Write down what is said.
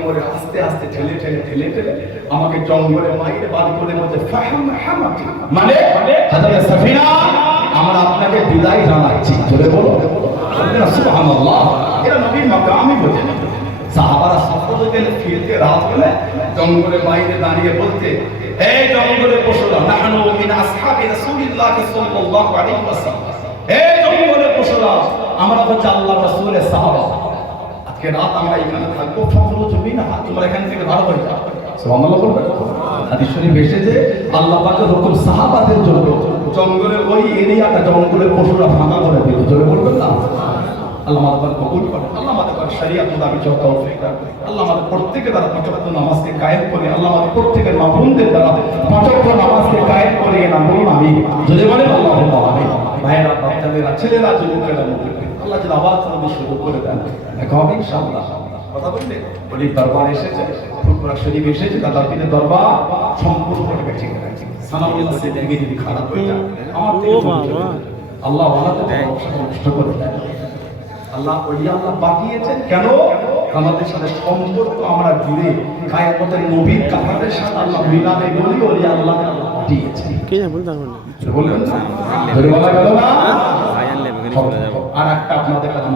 কোমরে আস্তে আস্তে ঠেলে ঠেলে ঠেলে ঠেলে আমাকে জঙ্গলে মাইরে বার করে হামাত মানে হযরত সাফিনা, আমরা আপনাকে বিদায় জানাচ্ছি। জোরে বলো। সুবহানাল্লাহ। এটা নবীর মাকামই বলে সাহাবারা সফর গেলে ফিরতে রাত হলে জঙ্গলে বাইরে দাঁড়িয়ে বলতে এই জঙ্গলে পশুরা নাহনু মিন আসহাবি রাসূলিল্লাহ সাল্লাল্লাহু আলাইহি ওয়াসাল্লাম। এই জঙ্গলে পশুরা আমরা হচ্ছে আল্লাহ রাসূলের সাহাবা। আজকে রাত আমরা এখানে থাকব। ফখরু জমি না তোমরা এখান থেকে ভালো হয়ে যাও আল্লাহ করে প্রত্যেকের দ্বারা পাঁচ নামাজকে কায়েম করে, আল্লাহ আমাদের প্রত্যেকের মা দ্বারা নামাজকে কায়েম করে না বলুন আমি যদি বলে আল্লাহ আমি ভাইয়েরা বাচ্চাদেরা ছেলেরা যুবকেরা আল্লাহ যদি আবার আমাদের সুযোগ করে দেন। দেখা হবে ইনশাআল্লাহ কথা বললে? বলি দরবার এসেছে ফুরফুরা শরীফ এসেছে দাদা পীরের দরবার সম্পূর্ণভাবে ঠিক আছে সানাউল্লাহ জিন্দগি যদি খারাপ হয়ে যায়। আমার থেকে ও দূরে চলে বাবা। যাবে। আল্লাহ ওনাদের নষ্ট করে দেয়। আল্লাহ ওই আল্লাহ পাঠিয়েছেন কেন? আমাদের সাথে সম্পর্ক আমরা জুড়ে নবীর সাথে আল্লাহ মিলানে বলি ওলি আল্লাহ পাঠিয়েছেন। কে জানে বলতে পারব না বললেন না ধরে বলা গেল না ভাই আনলে এখানে চলে যাব। আর একটা আপনাদের কাছে